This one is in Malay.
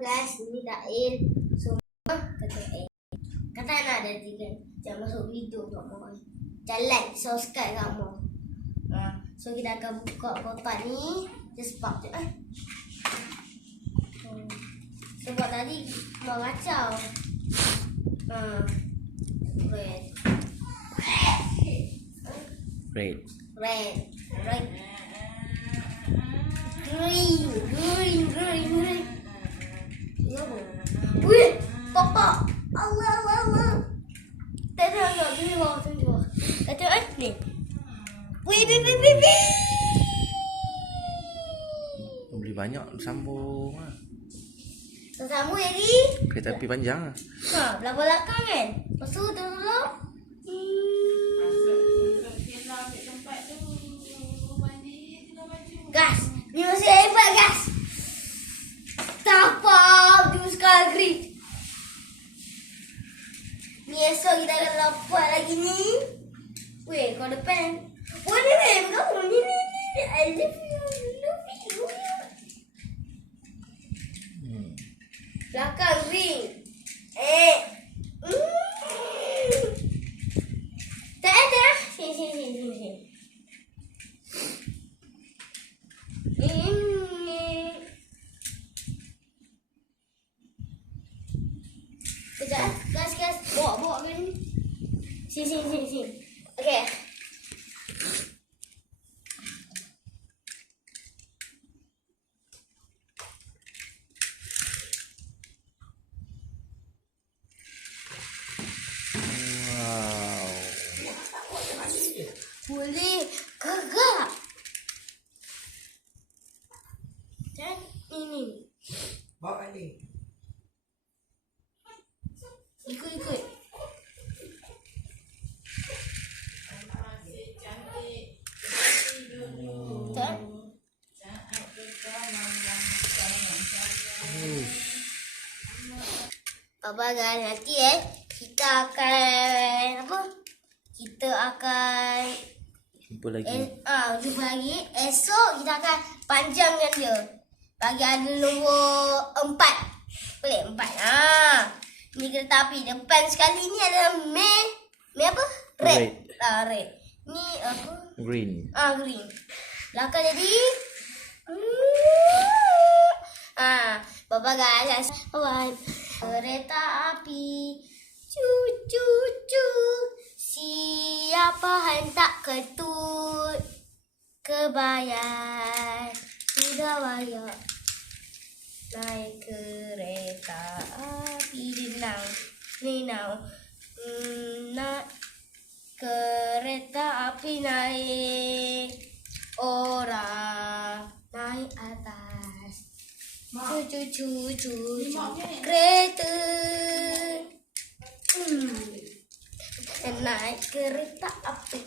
guys, ini Dail semua kata kata nak ada tiga. Jangan masuk video kamu. Jalan subscribe kamu. So kita akan buka kotak ni. Just pop je. Sebab tadi mau kacau. Red. Red. Red. Red. Green. Green. Green. Green. Wih, papa. Allah, Allah, Allah. Tak ada ni bawah tu. Kata ni. Wih, wih, wih, wih, wih. Beli banyak sambung lah. Sambung jadi. Kereta api panjang lah. Belakang kan. Lepas tu dulu. Gas. Ni masih hebat gas. Tapau jus kagri. Ni esok kita akan lapar lagi ni. Weh, kau depan. Weh, ni kamu ni. I love you. Belakang ring. Tak ada. Sini. Kejap. Gas. Bawa ke ni. Sini. Okey. Boleh kagak? Dan ini. Bawa ni. Ikut. Dan Papa guys, nanti kita akan apa? Kita akan Jumpa lagi. Jumpa lagi. Esok kita akan panjangkan dia. Bagi ada nombor 4. Boleh 4. Ni kereta api. Depan sekali ni ada Me apa? Red. Red. Ni apa? Green. Green. Belakang jadi bye-bye guys. Bye. Kereta api. Cu. Siapa hendak ketut kebayar sudah bayar naik kereta api renang nak kereta api naik orang naik atas cu kereta naik kereta api.